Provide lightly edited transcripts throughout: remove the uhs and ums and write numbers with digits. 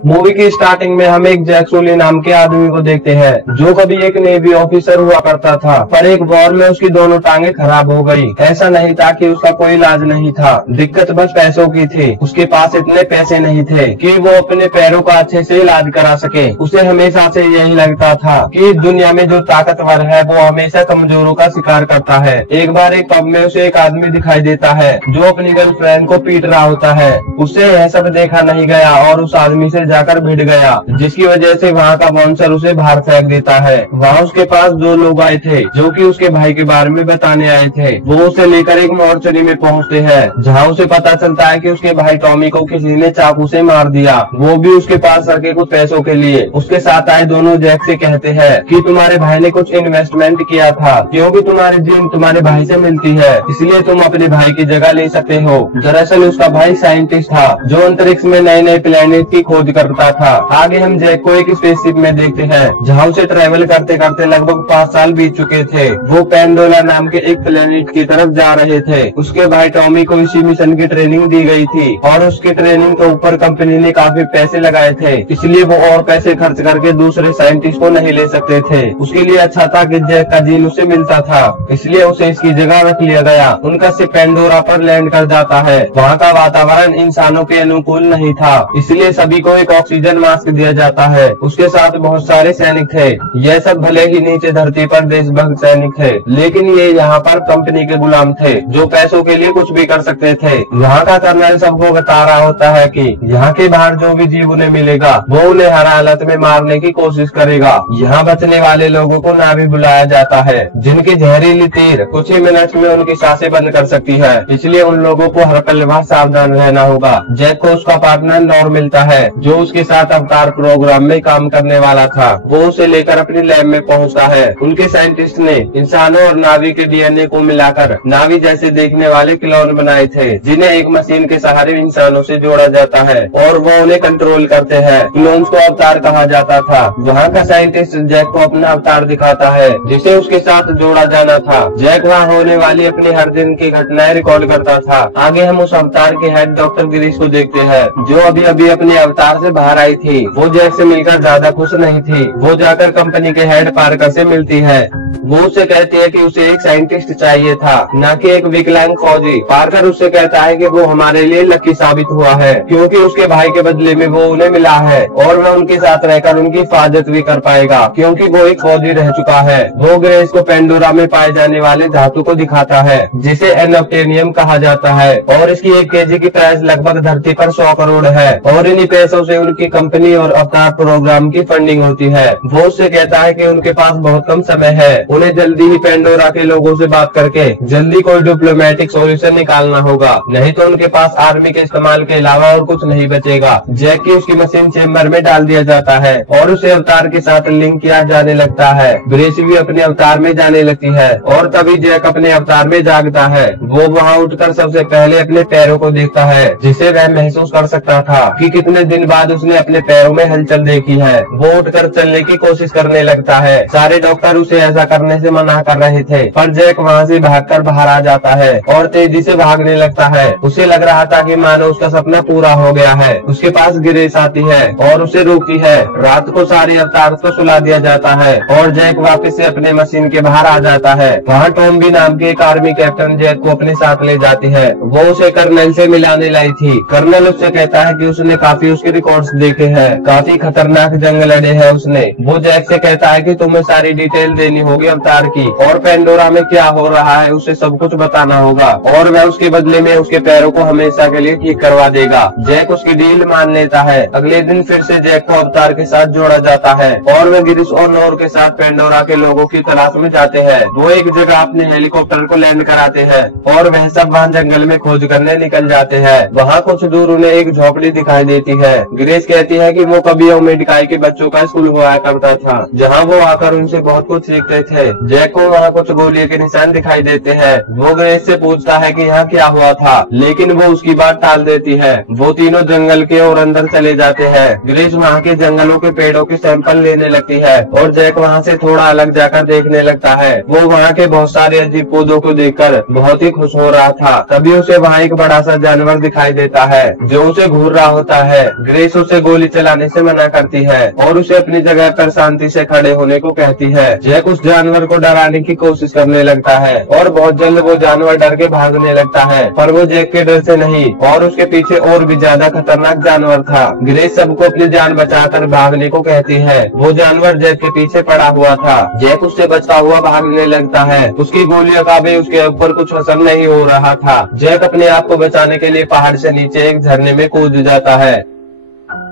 Movie की starting में हम एक जैक सुली नाम के आदमी को देखते हैं जो कभी एक नेवी ऑफिसर हुआ करता था, पर एक वॉर में उसकी दोनों टांगे खराब हो गई। ऐसा नहीं था कि उसका कोई इलाज नहीं था, दिक्कत बस पैसों की थी। उसके पास इतने पैसे नहीं थे कि वो अपने पैरों का अच्छे से इलाज करा सके। उसे हमेशा से यही लगता था कि दुनिया में जो ताकतवर है वो हमेशा कमजोरों का शिकार करता है। एक बार एक पब में उसे एक आदमी दिखाई देता है जो अपनी गर्लफ्रेंड को पीट रहा होता है। उसे यह सब देखा नहीं गया और उस आदमी से जाकर भिड़ गया, जिसकी वजह से वहाँ का बाउंसर उसे बाहर फेंक देता है। वहाँ उसके पास दो लोग आए थे जो कि उसके भाई के बारे में बताने आए थे। वो उसे लेकर एक मॉर्चरी में पहुँचते हैं जहाँ उसे पता चलता है कि उसके भाई टॉमी को किसी ने चाकू से मार दिया, वो भी उसके पास रखे कुछ पैसों के लिए। उसके साथ आए दोनों जैक से कहते हैं कि तुम्हारे भाई ने कुछ इन्वेस्टमेंट किया था, क्योंकि तुम्हारी जीन तुम्हारे भाई से मिलती है, इसलिए तुम अपने भाई की जगह ले सकते हो। दरअसल उसका भाई साइंटिस्ट था जो अंतरिक्ष में नए नए प्लेनेट की खोज करता था। आगे हम जैक को एक स्पेसशिप में देखते हैं जहाँ उसे ट्रैवल करते करते लगभग 5 साल बीत चुके थे। वो पेंडोला नाम के एक प्लेनेट की तरफ जा रहे थे। उसके भाई टॉमी को इसी मिशन की ट्रेनिंग दी गई थी और उसकी ट्रेनिंग के ऊपर कंपनी ने काफी पैसे लगाए थे, इसलिए वो और पैसे खर्च करके दूसरे साइंटिस्ट को नहीं ले सकते थे। उसके लिए अच्छा था कि जैक का जीन उसे मिलता था, इसलिए उसे इसकी जगह रख लिया गया। उनका शिप पेंडोरा पर लैंड कर जाता है। वहाँ का वातावरण इंसानों के अनुकूल नहीं था, इसलिए सभी को एक ऑक्सीजन मास्क दिया जाता है। उसके साथ बहुत सारे सैनिक थे। यह सब भले ही नीचे धरती पर देशभक्त सैनिक थे, लेकिन ये यहाँ पर कंपनी के गुलाम थे जो पैसों के लिए कुछ भी कर सकते थे। यहाँ का कर्नल सबको बता रहा होता है कि यहाँ के बाहर जो भी जीव उन्हें मिलेगा वो उन्हें हर हालत में मारने की कोशिश करेगा। यहाँ बचने वाले लोगों को नावी बुलाया जाता है जिनकी जहरीली तीर कुछ ही मिनट में उनकी सांसें बंद कर सकती है, इसलिए उन लोगों को हर पल वहाँ सावधान रहना होगा। जैक को उसका पार्टनर नॉर मिलता है जो उसके साथ अवतार प्रोग्राम में काम करने वाला था। वो उसे लेकर अपनी लैब में पहुंचता है। उनके साइंटिस्ट ने इंसानों और नावी के डीएनए को मिलाकर नावी जैसे देखने वाले क्लोन बनाए थे जिन्हें एक मशीन के सहारे इंसानों से जोड़ा जाता है और वो उन्हें कंट्रोल करते हैं। क्लोन्स को अवतार कहा जाता था। वहाँ का साइंटिस्ट जैक को अपना अवतार दिखाता है जिसे उसके साथ जोड़ा जाना था। जैक वहाँ होने वाली अपनी हर दिन की घटनाएं रिकॉर्ड करता था। आगे हम उस अवतार के हेड डॉक्टर गिरीश को देखते हैं जो अभी अभी अपने अवतार से बाहर आई थी। वो जैक से मिलकर ज्यादा खुश नहीं थी। वो जाकर कंपनी के हेड पार्कर से मिलती है। वो उससे कहती है कि उसे एक साइंटिस्ट चाहिए था, न कि एक विकलांग फौजी। पार्कर उससे कहता है कि वो हमारे लिए लकी साबित हुआ है क्योंकि उसके भाई के बदले में वो उन्हें मिला है और वह उनके साथ रहकर उनकी हिफाजत भी कर पाएगा क्योंकि वो एक फौजी रह चुका है। वो ग्रेस को पेंडोरा में पाए जाने वाले धातु को दिखाता है जिसे एनोप्टेनियम कहा जाता है और इसकी 1 केजी की प्राइस लगभग धरती पर 100 करोड़ है और इन्हीं पैसों से उनकी कंपनी और अवतार प्रोग्राम की फंडिंग होती है। वो उससे कहता है कि उनके पास बहुत कम समय है, उन्हें जल्दी ही पेंडोरा के लोगों से बात करके जल्दी कोई डिप्लोमेटिक सॉल्यूशन निकालना होगा, नहीं तो उनके पास आर्मी के इस्तेमाल के अलावा और कुछ नहीं बचेगा। जैक की उसकी मशीन चेम्बर में डाल दिया जाता है और उसे अवतार के साथ लिंक किया जाने लगता है। ग्रेस भी अपने अवतार में जाने लगती है और तभी जैक अपने अवतार में जागता है। वो वहाँ उठकर सबसे पहले अपने पैरों को देखता है जिसे वह महसूस कर सकता था कि कितने दिन बाद उसने अपने पैरों में हलचल देखी है। वो उठकर चलने की कोशिश करने लगता है। सारे डॉक्टर उसे ऐसा करने से मना कर रहे थे पर जैक वहाँ से भागकर बाहर आ जाता है और तेजी से भागने लगता है। उसे लग रहा था कि मानो उसका सपना पूरा हो गया है। उसके पास ग्रेस आती है और उसे रोकती है। रात को सारे अवतार को सुला दिया जाता है और जैक वापस से अपने मशीन के बाहर आ जाता है। वहाँ टॉम भी नाम के एक आर्मी कैप्टन जैक को अपने साथ ले जाती है। वो उसे कर्नल से मिलाने लाई थी। कर्नल उससे कहता है कि उसने काफी उसके रिकॉर्ड्स देखे हैं, काफी खतरनाक जंग लड़े हैं उसने। वो जैक से कहता है कि तुम्हें सारी डिटेल देनी होगी अवतार की और पेंडोरा में क्या हो रहा है उसे सब कुछ बताना होगा और वह उसके बदले में उसके पैरों को हमेशा के लिए ठीक करवा देगा। जैक उसकी डील मान लेता है। अगले दिन फिर से जैक को अवतार के साथ जोड़ा जाता है और वे गिरीश और नोर के साथ पेंडोरा के लोगों की तलाश में जाते हैं। वो एक जगह अपने हेलीकॉप्टर को लैंड कराते हैं और वह सब वहाँ जंगल में खोज करने निकल जाते हैं। वहाँ कुछ दूर उन्हें एक झोपड़ी दिखाई देती है। ग्रेस कहती है कि वो कभी ओमेडिकाई के बच्चों का स्कूल हुआ करता था जहाँ वो आकर उनसे बहुत कुछ सीखते थे। जैक को वहाँ कुछ गोलियों के निशान दिखाई देते हैं। वो ग्रेस से पूछता है कि यहाँ क्या हुआ था, लेकिन वो उसकी बात टाल देती है। वो तीनों जंगल के और अंदर चले जाते हैं। ग्रेस वहाँ के जंगलों के पेड़ों के सैंपल लेने लगती है और जैक वहाँ से थोड़ा अलग जाकर देखने लगता है। वो वहाँ के बहुत सारे अजीब पौधों को देखकर बहुत ही खुश हो रहा था। तभी उसे वहाँ एक बड़ा सा जानवर दिखाई देता है जो उसे घूर रहा होता है। ग्रेस उसे गोली चलाने से मना करती है और उसे अपनी जगह पर शांति से खड़े होने को कहती है। जैक उस जानवर को डराने की कोशिश करने लगता है और बहुत जल्द वो जानवर डर के भागने लगता है, पर वो जैक के डर से नहीं और उसके पीछे और भी ज्यादा खतरनाक जानवर था। ग्रेस सबको अपनी जान बचाकर भागने को कहती है। वो जानवर जैक के पीछे पड़ा हुआ था। जैक उससे बचता हुआ भागने लगता है। उसकी गोलियों का भी उसके ऊपर कुछ असर नहीं हो रहा था। जैक अपने आप को बचाने के लिए पहाड़ से नीचे एक झरने में कूद जाता है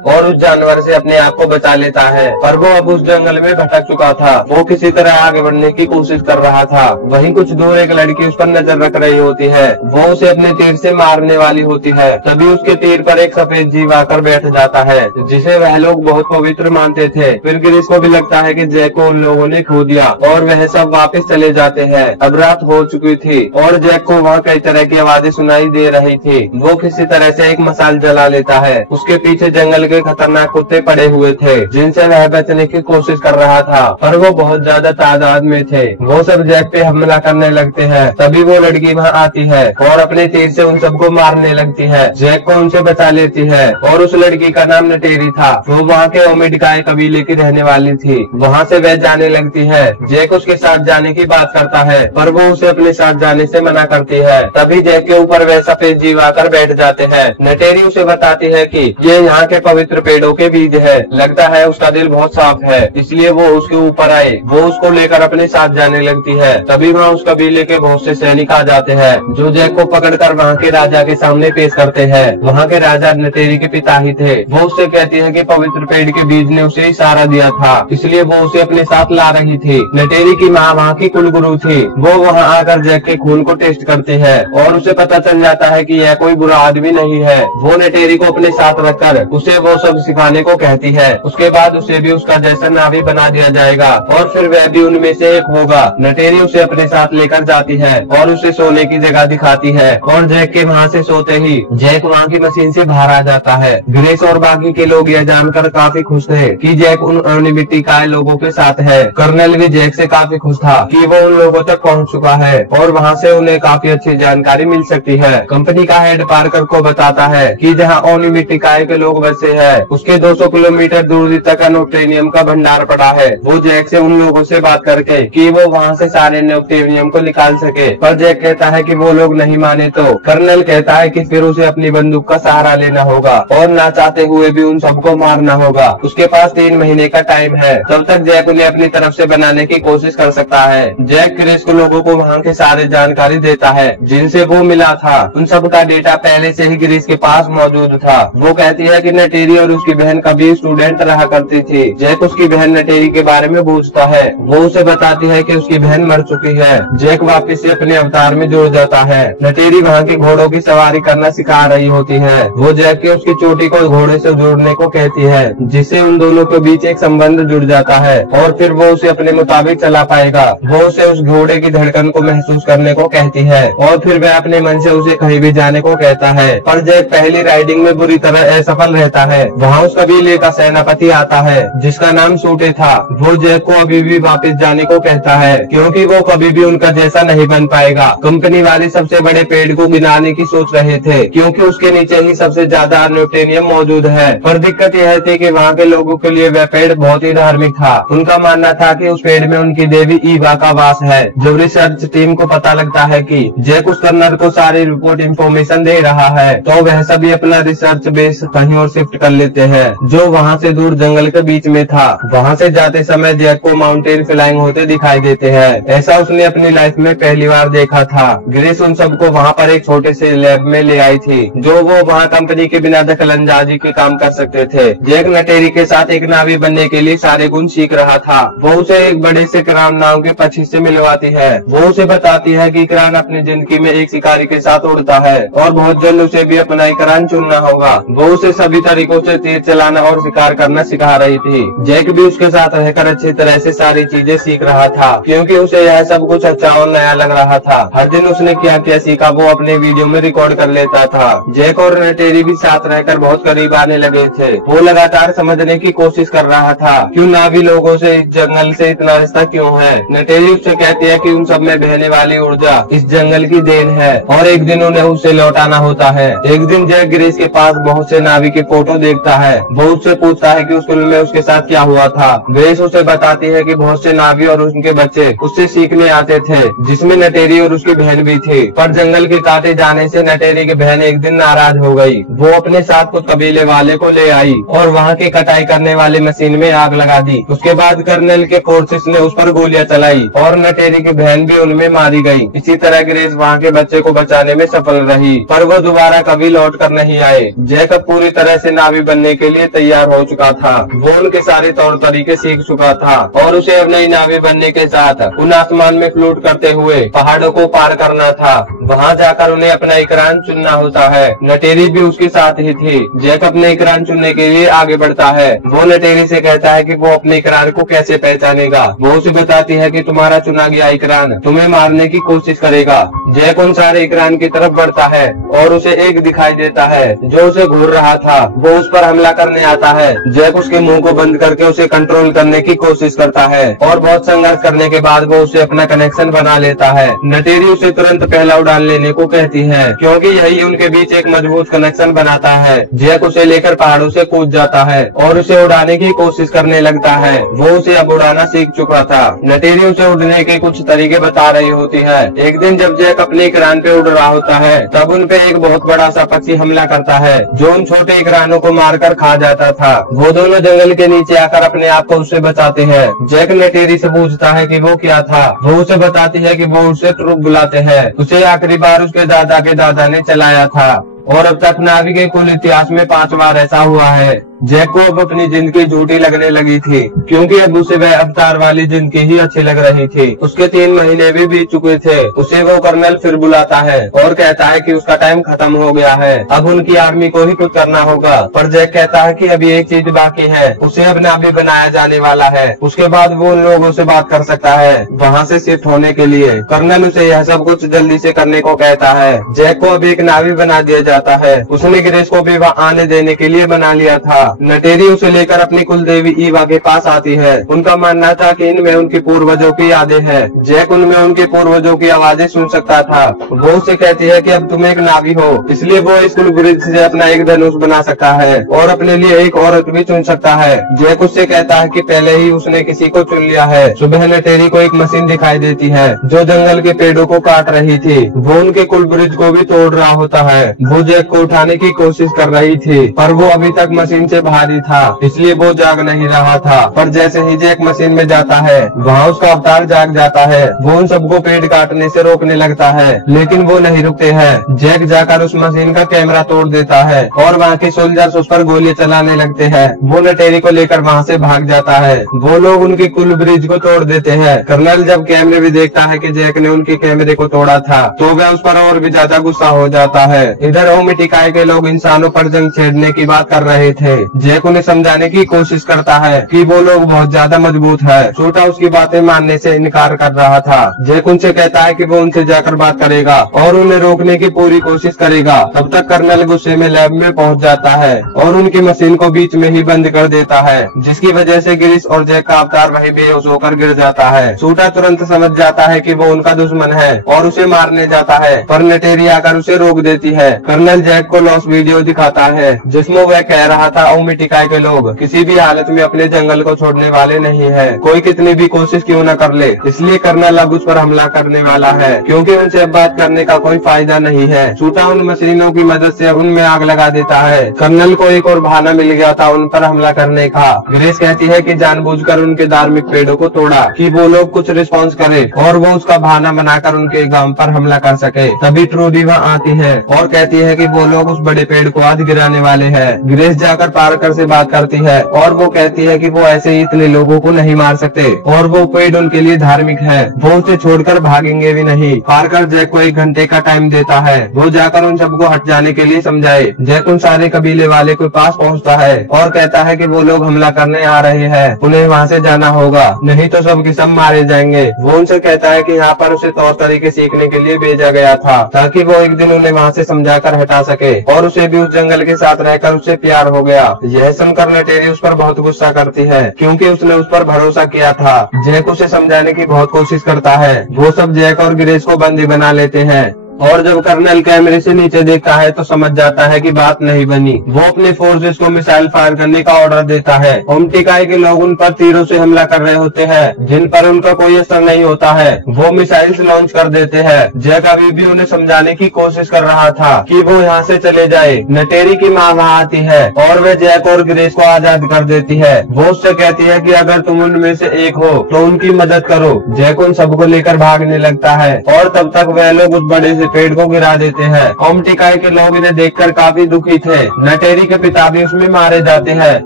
और उस जानवर से अपने आप को बचा लेता है, पर वो अब उस जंगल में भटक चुका था। वो किसी तरह आगे बढ़ने की कोशिश कर रहा था। वहीं कुछ दूर एक लड़की उस पर नजर रख रही होती है। वो उसे अपने तीर से मारने वाली होती है। तभी उसके तीर पर एक सफेद जीव आकर बैठ जाता है जिसे वह लोग बहुत पवित्र मानते थे। फिर ग्रेस को भी लगता है कि जैक को उन लोगों ने खो दिया और वह सब वापस चले जाते हैं। अब रात हो चुकी थी और जैक को वहाँ कई तरह की आवाजें सुनाई दे रही थी। वो किसी तरह से एक मसाल जला लेता है। उसके पीछे जंगल खतरनाक कुत्ते पड़े हुए थे जिनसे वह बचने की कोशिश कर रहा था, पर वो बहुत ज्यादा तादाद में थे। वो सब जैक पे हमला करने लगते हैं। तभी वो लड़की वहाँ आती है और अपने तीर से उन सबको मारने लगती है। जैक को उनसे बचा लेती है और उस लड़की का नाम नटेरी था। वो वहाँ के ओमिडकाई कबीले की रहने वाली थी। वहाँ से वह जाने लगती है। जैक उसके साथ जाने की बात करता है, पर वो उसे अपने साथ जाने से मना करती है। तभी जैक के ऊपर वह सफेद जीव आकर बैठ जाते हैं। नटेरी उसे बताती है कि ये यहाँ के पवित्र पेड़ों के बीज है। लगता है उसका दिल बहुत साफ है, इसलिए वो उसके ऊपर आए। वो उसको लेकर अपने साथ जाने लगती है। तभी वहाँ उस कबीले के बहुत से सैनिक आ जाते हैं जो जैक को पकड़कर वहाँ के राजा के सामने पेश करते हैं। वहाँ के राजा नटेरी के पिता ही थे। वो उससे कहती है कि पवित्र पेड़ के बीज ने उसे इशारा दिया था, इसलिए वो उसे अपने साथ ला रही थी। नटेरी की माँ वहाँ की कुलगुरु थी। वो वहाँ आकर जैक के खून को टेस्ट करते हैं और उसे पता चल जाता है कि यह कोई बुरा आदमी नहीं है। वो नटेरी को अपने साथ रखकर उसे वो सब सिखाने को कहती है। उसके बाद उसे भी उसका जैसा नावी बना दिया जाएगा और फिर वह भी उनमें से एक होगा। नटेरी उसे अपने साथ लेकर जाती है और उसे सोने की जगह दिखाती है और जैक के वहाँ से सोते ही जैक वहाँ की मशीन से बाहर आ जाता है। ग्रेस और बाकी के लोग यह जानकर काफी खुश थे कि जैक उन अनिमिटिकाय लोगों के साथ है। कर्नल भी जैक से काफी खुश था कि वो उन लोगों तक पहुँच चुका है और वहाँ से उन्हें काफी अच्छी जानकारी मिल सकती है। कंपनी का हेड पार्कर को बताता है कि जहाँ अनिमिटिकाय के लोग बसे है उसके 200 किलोमीटर दूरी तक न्यूट्रेनियम का भंडार पड़ा है। वो जैक से उन लोगों से बात करके कि वो वहाँ से सारे न्यूट्रेनियम को निकाल सके, पर जैक कहता है कि वो लोग नहीं माने तो कर्नल कहता है कि फिर उसे अपनी बंदूक का सहारा लेना होगा और ना चाहते हुए भी उन सबको मारना होगा। उसके पास 3 महीने का टाइम है, तब तक जैक उन्हें अपनी तरफ से बनाने की कोशिश कर सकता है। जैक ग्रेस को लोगों को वहाँ के सारे जानकारी देता है जिनसे वो मिला था। उन सब का डेटा पहले से ही ग्रेस के पास मौजूद था। वो कहती है कि नटेरी और उसकी बहन कभी स्टूडेंट रहा करती थी। जैक उसकी बहन नटेरी के बारे में पूछता है। वो उसे बताती है कि उसकी बहन मर चुकी है। जैक वापस से अपने अवतार में जुड़ जाता है। नटेरी वहाँ के घोड़ों की सवारी करना सिखा रही होती है। वो जैक के उसकी चोटी को घोड़े से जोड़ने को कहती है, जिससे उन दोनों के बीच एक संबंध जुड़ जाता है और फिर वो उसे अपने मुताबिक चला पाएगा। वो उसे उस घोड़े की धड़कन को महसूस करने को कहती है और फिर वह अपने मन से उसे कहीं भी जाने को कहता है। पर जैक पहली राइडिंग में बुरी तरह असफल रहता है। वहाँ उस कबीले का सेनापति आता है जिसका नाम सूटे था। वो जैक को अभी भी वापस जाने को कहता है क्योंकि वो कभी भी उनका जैसा नहीं बन पाएगा। कंपनी वाले सबसे बड़े पेड़ को गिनाने की सोच रहे थे क्योंकि उसके नीचे ही सबसे ज्यादा न्यूट्रेनियम मौजूद है। पर दिक्कत यह थी कि वहाँ के लोगों के लिए वह पेड़ बहुत ही धार्मिक था। उनका मानना था कि उस पेड़ में उनकी देवी ईवा का वास है। जब रिसर्च टीम को पता लगता है कि जैक उस कर्नल को सारी रिपोर्ट इंफॉर्मेशन दे रहा है तो वह सभी अपना रिसर्च बेस कहीं और शिफ्ट कर लेते हैं जो वहाँ से दूर जंगल के बीच में था। वहाँ से जाते समय जैक को माउंटेन फ्लाइंग होते दिखाई देते हैं। ऐसा उसने अपनी लाइफ में पहली बार देखा था। ग्रेस उन सबको वहाँ पर एक छोटे से लैब में ले आई थी जो वो वहाँ कंपनी के बिना दखलंदाजी के काम कर सकते थे। जैक नटेरी के साथ एक नावी बनने के लिए सारे गुण सीख रहा था। वो उसे एक बड़े से क्रान नाव के पक्षी से मिलवाती है। वो उसे बताती है कि क्रान अपनी जिंदगी में एक शिकारी के साथ उड़ता है और बहुत जल्द उसे भी अपना क्रान चुनना होगा। वो उसे सभी तरीकों को उसे तीर चलाना और शिकार करना सिखा रही थी। जैक भी उसके साथ रहकर अच्छी तरह से सारी चीजें सीख रहा था, क्योंकि उसे यह सब कुछ अच्छा और नया लग रहा था। हर दिन उसने क्या क्या सीखा वो अपने वीडियो में रिकॉर्ड कर लेता था। जैक और नेटेरी भी साथ रहकर बहुत करीब आने लगे थे। वो लगातार समझने की कोशिश कर रहा था, क्यों नावी लोगों से इस जंगल से इतना रिश्ता क्यों है। नेटेरी उससे कहती है कि उन सब में बहने वाली ऊर्जा इस जंगल की देन है और एक दिन उन्हें उसे लौटाना होता है। एक दिन जैक ग्रेस के पास बहुत से नावी की फोटो देखता है। वो उससे पूछता है कि उस फिल्म में उसके साथ क्या हुआ था। ग्रेस उसे बताती है कि बहुत से नावी और उनके बच्चे उससे सीखने आते थे, जिसमें नटेरी और उसकी बहन भी थी। पर जंगल के काटे जाने से नटेरी की बहन एक दिन नाराज हो गई। वो अपने साथ कुछ कबीले वाले को ले आई और वहाँ की कटाई करने वाली मशीन में आग लगा दी। उसके बाद कर्नल के फोर्सेस ने उस पर गोलियां चलाई और नटेरी की बहन भी उनमें मारी गई। इसी तरह ग्रेस वहाँ के बच्चे को बचाने में सफल रही, पर वो दोबारा कभी लौट कर नहीं आए। जैक पूरी तरह से नावी बनने के लिए तैयार हो चुका था। वो उनके सारे तौर तरीके सीख चुका था और उसे अब नई नावी बनने के साथ उन आसमान में फ्लूट करते हुए पहाड़ों को पार करना था। वहाँ जाकर उन्हें अपना इकरान चुनना होता है। नटेरी भी उसके साथ ही थी। जैक अपने इकरान चुनने के लिए आगे बढ़ता है। वो नटेरी से कहता है कि वो अपने इकरान को कैसे पहचानेगा। वो उसे बताती है कि तुम्हारा चुना गया इकरान तुम्हें मारने की कोशिश करेगा। जैक उन सारे इकरान की तरफ बढ़ता है और उसे एक दिखाई देता है जो उसे घूर रहा था। वो उस पर हमला करने आता है। जैक उसके मुंह को बंद करके उसे कंट्रोल करने की कोशिश करता है और बहुत संघर्ष करने के बाद वो उसे अपना कनेक्शन बना लेता है। नटेरी उसे तुरंत पहला उड़ान लेने को कहती है, क्योंकि यही उनके बीच एक मजबूत कनेक्शन बनाता है। जैक उसे लेकर पहाड़ों से कूद जाता है और उसे उड़ाने की कोशिश करने लगता है। वो उसे अब उड़ाना सीख चुका था। नटेरी उसे उड़ने के कुछ तरीके बता रही होती है। एक दिन जब जैक अपने इकरान पे उड़ रहा होता है, तब उन पे एक बहुत बड़ा सा पक्षी हमला करता है जो उन छोटे इकरानों को मारकर खा जाता था। वो दोनों जंगल के नीचे आकर अपने आप को उससे बचाते हैं। जैक नेटेरी से पूछता है कि वो क्या था। वो उसे बताती है कि वो उसे ट्रुप बुलाते हैं। उसे आखिरी बार उसके दादा के दादा ने चलाया था और अब तक नावी के कुल इतिहास में 5 बार ऐसा हुआ है। जैक को अब अपनी जिंदगी झूठी लगने लगी थी, क्योंकि अब उसे वह अवतार वाली जिंदगी ही अच्छी लग रही थी। उसके 3 महीने भी बीत चुके थे। उसे वो कर्नल फिर बुलाता है और कहता है कि उसका टाइम खत्म हो गया है, अब उनकी आर्मी को ही कुछ करना होगा। पर जैक कहता है कि अभी एक चीज बाकी है, उसे अब नावी बनाया जाने वाला है। उसके बाद वो उन लोगों से बात कर सकता है वहाँ से शिफ्ट होने के लिए। कर्नल उसे यह सब कुछ जल्दी से करने को कहता है। जैक को अब एक नावी बना दिया जाता है। उसने ग्रेस को भी वहाँ आने देने के लिए बना लिया था। नटेरी उसे लेकर अपनी कुलदेवी ईवा के पास आती है। उनका मानना था कि इनमें उनकी पूर्वजों की यादें हैं। जैक उनमें उनके पूर्वजों की आवाजें सुन सकता था। वो उसे कहती है कि अब तुम एक नावी हो, इसलिए वो इस कुल ब्रिज से अपना एक धनुष बना सकता है और अपने लिए एक औरत भी चुन सकता है। जैक उससे कहता है कि पहले ही उसने किसी को चुन लिया है। सुबह नटेरी को एक मशीन दिखाई देती है जो जंगल के पेड़ों को काट रही थी। वो उनके कुल ब्रिज को भी तोड़ रहा होता है। वो जैक को उठाने की कोशिश कर रही थी, पर वो अभी तक मशीन से भारी था, इसलिए वो जाग नहीं रहा था। पर जैसे ही जैक मशीन में जाता है, वहाँ उसका अवतार जाग जाता है। वो उन सबको पेड़ काटने से रोकने लगता है, लेकिन वो नहीं रुकते हैं। जैक जाकर उस मशीन का कैमरा तोड़ देता है और वहाँ के सोल्जर्स उस पर गोली चलाने लगते हैं। वो नटेरी को लेकर वहाँ से भाग जाता है। वो लोग उनकी कुल ब्रिज को तोड़ देते हैं। कर्नल जब कैमरे में देखता है कि जैक ने उनके कैमरे को तोड़ा था, तो वह उस पर और भी ज्यादा गुस्सा हो जाता है। इधर ओमिटिकाई के लोग इंसानों पर जंग छेड़ने की बात कर रहे थे। जैक उन्हें समझाने की कोशिश करता है कि वो लोग बहुत ज्यादा मजबूत है। छोटा उसकी बातें मानने से इनकार कर रहा था। जैक उनसे कहता है कि वो उनसे जाकर बात करेगा और उन्हें रोकने की पूरी कोशिश करेगा। तब तक कर्नल गुस्से में लैब में पहुंच जाता है और उनकी मशीन को बीच में ही बंद कर देता है, जिसकी वजह से ग्रिस और जैक का अवतार वहीं बेहोश होकर गिर जाता है। सूटा तुरंत समझ जाता है कि वो उनका दुश्मन है और उसे मारने जाता है, पर नटेरी आकर उसे रोक देती है। कर्नल जैक को लॉस वीडियो दिखाता है जिसमें वह कह रहा था ओमिटिकाई के लोग किसी भी हालत में अपने जंगल को छोड़ने वाले नहीं है, कोई कितनी भी कोशिश क्यों न कर ले। इसलिए कर्नल अब उस पर हमला करने वाला है, क्योंकि उनसे अब बात करने का कोई फायदा नहीं है। सूटा उन मशीनों की मदद से उनमें आग लगा देता है। कर्नल को एक और बहाना मिल गया था उन पर हमला करने का। ग्रेस कहती है कि जानबूझकर उनके धार्मिक पेड़ों को तोड़ा कि वो लोग कुछ रिस्पॉन्स करे और वो उसका बहाना बनाकर उनके गांव पर हमला कर सके। तभी ट्रूडी वहाँ आती है और कहती है कि वो लोग उस बड़े पेड़ को आज गिराने वाले हैं। ग्रेस जाकर पार्कर से बात करती है और वो कहती है कि वो ऐसे ही इतने लोगों को नहीं मार सकते और वो पेड उनके लिए धार्मिक है, वो उसे छोड़कर भागेंगे भी नहीं। पार्कर जैक को 1 घंटे का टाइम देता है, वो जाकर उन सबको हट जाने के लिए समझाए। जैक उन सारे कबीले वाले के पास पहुंचता है और कहता है कि वो लोग हमला करने आ रहे हैं, उन्हें वहाँ से जाना होगा, नहीं तो सब के सब मारे जाएंगे। वो उनसे कहता है कि यहाँ पर उसे तौर तरीके सीखने के लिए भेजा गया था ताकि वो एक दिन उन्हें वहाँ से समझाकर हटा सके और उसे भी उस जंगल के साथ रहकर उससे प्यार हो गया। यह सुनकर नटेरी उस पर बहुत गुस्सा करती है क्योंकि उसने उस पर भरोसा किया था। जैक उसे समझाने की बहुत कोशिश करता है। वो सब जैक और ग्रेस को बंदी बना लेते हैं और जब कर्नल कैमरे से नीचे देखता है तो समझ जाता है कि बात नहीं बनी। वो अपने फोर्सेस को मिसाइल फायर करने का ऑर्डर देता है। ओमटिकाई के लोग उन पर तीरों से हमला कर रहे होते हैं जिन पर उनका कोई असर नहीं होता है। वो मिसाइल्स लॉन्च कर देते हैं। जैक अभी भी उन्हें समझाने की कोशिश कर रहा था कि वो यहाँ से चले जाए। नटेरी की माँ वहाँ आती है और वे जैक और ग्रेस को आजाद कर देती है। वो उससे कहती है कि अगर तुम उनमें से एक हो तो उनकी मदद करो। जैक उन सबको लेकर भागने लगता है और तब तक वह लोग उस बड़े से पेड़ को गिरा देते हैं। ओमटिकाई के लोग इन्हें देखकर काफी दुखी थे। नटेरी के पिता भी उसमें मारे जाते हैं।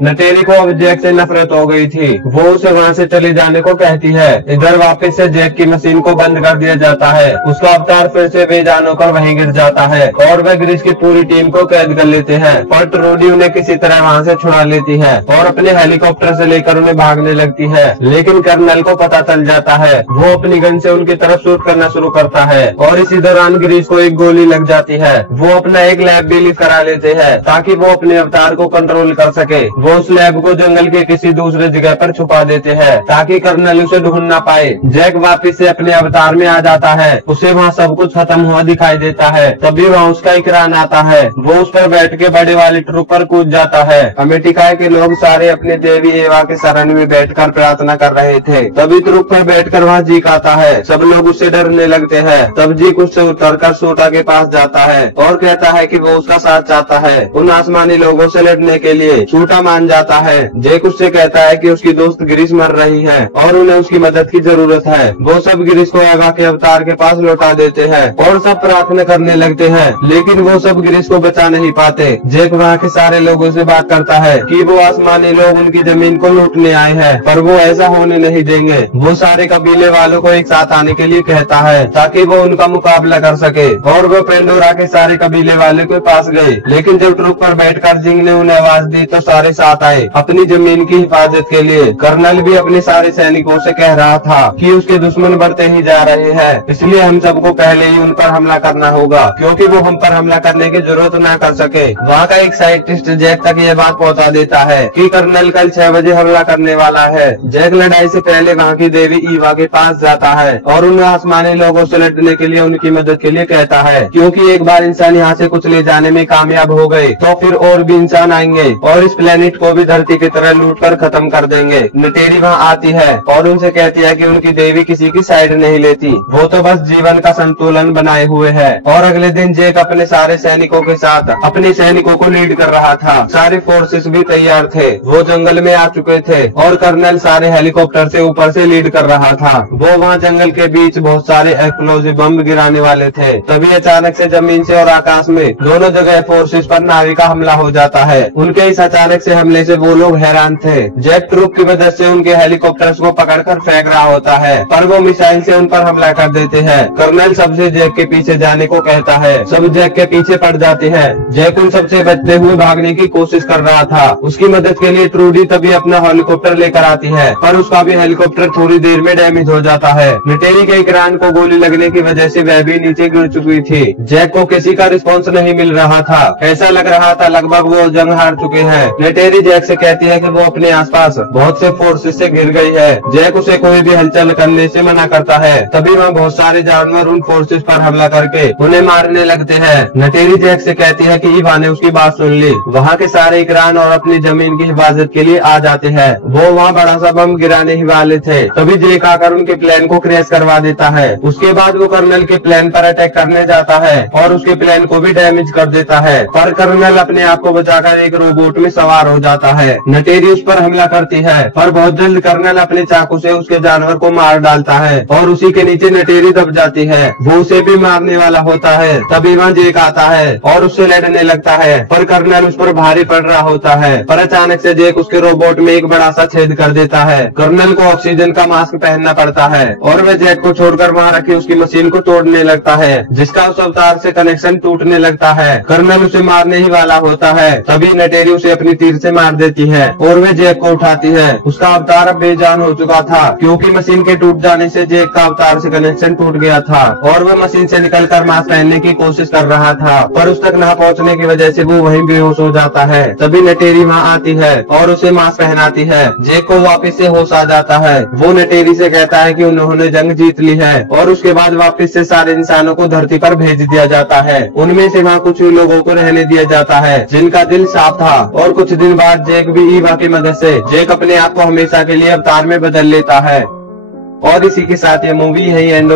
नटेरी को अब जैक से नफरत हो गई थी। वो उसे वहाँ से चले जाने को कहती है। इधर वापस से जैक की मशीन को बंद कर दिया जाता है। उसका अवतार फिर से बेजान होकर वहीं गिर जाता है और वह ग्रीस की पूरी टीम को कैद कर लेते हैं। पर ट्रूडी उन्हें किसी तरह वहाँ से छुड़ा लेती है और अपने हेलीकॉप्टर से लेकर उन्हें भागने लगती है। लेकिन कर्नल को पता चल जाता है। वो अपनी गन से उनकी तरफ शूट करना शुरू करता है और इसी दौरान ग्रीस को एक गोली लग जाती है। वो अपना एक लैब भी लिख करा लेते हैं ताकि वो अपने अवतार को कंट्रोल कर सके। वो उस लैब को जंगल के किसी दूसरे जगह पर छुपा देते हैं ताकि कर्नल उसे ढूंढ ना पाए। जैक वापिस से अपने अवतार में आ जाता है। उसे वहाँ सब कुछ खत्म हुआ दिखाई देता है। तभी वहाँ उसका इकरान आता है। वो उस पर बैठ के बड़े वाले ट्रुक पर कूद जाता है। ओमटिकाई के लोग सारे अपने देवी एवा के शरण में बैठकर प्रार्थना कर रहे थे। तभी ट्रुक पर बैठकर वहाँ जीक आता है। सब लोग उससे डरने लगते हैं। तब जीक उससे उतरकर सोटा के पास जाता है और कहता है कि वो उसका साथ चाहता है उन आसमानी लोगों से लड़ने के लिए। छूटा मान जाता है। जैक उससे कहता है कि उसकी दोस्त ग्रीस मर रही है और उन्हें उसकी मदद की जरूरत है। वो सब ग्रीस को एवा के अवतार के पास लौटा देते हैं और सब प्रार्थना करने लगते हैं, लेकिन वो सब ग्रीस को बचा नहीं पाते। जैक वहाँ के सारे लोगों से बात करता है कि वो आसमानी लोग उनकी जमीन को लूटने आए हैं, पर वो ऐसा होने नहीं देंगे। वो सारे कबीले वालों को एक साथ आने के लिए कहता है ताकि वो उनका मुकाबला कर सके और वो पेंडोरा के सारे कबीले वाले के पास गए। लेकिन जब ट्रुक पर बैठकर जिंग ने उन्हें आवाज दी तो सारे साथ आए अपनी जमीन की हिफाजत के लिए। कर्नल भी अपने सारे सैनिकों से कह रहा था कि उसके दुश्मन बढ़ते ही जा रहे हैं, इसलिए हम सबको पहले ही उन पर हमला करना होगा क्योंकि वो हम पर हमला करने की जरूरत न कर सके। वहाँ का एक साइंटिस्ट जैक तक ये बात पहुँचा देता है कि कर्नल कल 6 बजे हमला करने वाला है। जैक लड़ाई से पहले वहाँ की देवी ईवा के पास जाता है और उन आसमानी लोगों से लड़ने के लिए उनकी मदद के लिए कहता है क्योंकि एक बार इंसान यहाँ से कुछ ले जाने में कामयाब हो गए तो फिर और भी इंसान आएंगे और इस प्लेनेट को भी धरती की तरह लूट कर खत्म कर देंगे। नटेरी वहाँ आती है और उनसे कहती है कि उनकी देवी किसी की साइड नहीं लेती, वो तो बस जीवन का संतुलन बनाए हुए है। और अगले दिन जैक अपने सारे सैनिकों के साथ अपने सैनिकों को लीड कर रहा था। सारे फोर्सेस भी तैयार थे। वो जंगल में आ चुके थे और कर्नल सारे हेलीकॉप्टर से ऊपर से लीड कर रहा था। वो वहाँ जंगल के बीच बहुत सारे एक्सप्लोजिव बम गिराने वाले थे। तभी अचानक से जमीन से और आकाश में दोनों जगह फोर्सेस पर नावी का हमला हो जाता है। उनके इस अचानक से हमले से वो लोग हैरान थे। जेट ट्रूप की वजह से उनके हेलीकॉप्टर्स को पकड़कर फेंक रहा होता है, पर वो मिसाइल से उन पर हमला कर देते हैं। कर्नल सबसे जैक के पीछे जाने को कहता है। सब जैक के पीछे पड़ जाते हैं। जैक उन सबसे बचते हुए भागने की कोशिश कर रहा था। उसकी मदद के लिए ट्रूडी तभी अपना हेलीकॉप्टर लेकर आती है, पर उसका भी हेलीकॉप्टर थोड़ी देर में डैमेज हो जाता है। नटेरी के इकरान को गोली लगने की वजह से वह भी नीचे गिर चुकी थी। जैक को किसी का रिस्पॉन्स नहीं मिल रहा था। ऐसा लग रहा था लगभग वो जंग हार चुके हैं। नटेरी जैक से कहती है कि वो अपने आसपास बहुत से फोर्सेस से घिर गई है। जैक उसे कोई भी हलचल करने से मना करता है। तभी वहाँ बहुत सारे जानवर उन फोर्सेस पर हमला करके उन्हें मारने लगते हैं। नटेरी जैक से कहती है कि ईवा ने उसकी बात सुन ली। वहाँ के सारे इकरान और अपनी जमीन की हिफाजत के लिए आ जाते हैं। वो वहाँ बड़ा सा बम गिराने ही वाले थे, तभी जैक आकर उनके प्लान को क्रैश करवा देता है। उसके बाद वो कर्नल के प्लान पर अटैक करने जाता है और उसके प्लेन को भी डैमेज कर देता है, पर कर्नल अपने आप को बचाकर एक रोबोट में सवार हो जाता है। नटेरी उस पर हमला करती है, पर बहुत जल्द कर्नल अपने चाकू से उसके जानवर को मार डालता है और उसी के नीचे नटेरी दब जाती है। वो उसे भी मारने वाला होता है, तभी वहाँ जेक आता है और उससे लड़ने लगता है, पर कर्नल उस पर भारी पड़ रहा होता है। पर अचानक से जेक उसके रोबोट में एक बड़ा सा छेद कर देता है। कर्नल को ऑक्सीजन का मास्क पहनना पड़ता है और वह जेक को छोड़कर वहाँ रखी उसकी मशीन को तोड़ने लगता है, जिसका उस अवतार से कनेक्शन टूटने लगता है। कर्नल उसे मारने ही वाला होता है, तभी नटेरी उसे अपनी तीर से मार देती है और वह जेक को उठाती है। उसका अवतार अब बेजान हो चुका था, क्योंकि मशीन के टूट जाने से जेक का अवतार से कनेक्शन टूट गया था और वह मशीन से निकलकर मास्क पहनने की कोशिश कर रहा था, पर उस तक न पहुंचने की वजह से वो वहीं बेहोश हो जाता है। तभी नटेरी वहाँ आती है और उसे मास्क पहनाती है। जेक को वापस से होश आ जाता है। वो नटेरी से कहता है कि उन्होंने जंग जीत ली है और उसके बाद वापस से सारे इंसानों को धरती पर भेज दिया जाता है। उनमें से वहाँ कुछ लोगों को रहने दिया जाता है जिनका दिल साफ था, और कुछ दिन बाद जेक भी ईवा की मदद से जेक अपने आप को हमेशा के लिए अवतार में बदल लेता है। और इसी के साथ ये मूवी है एंड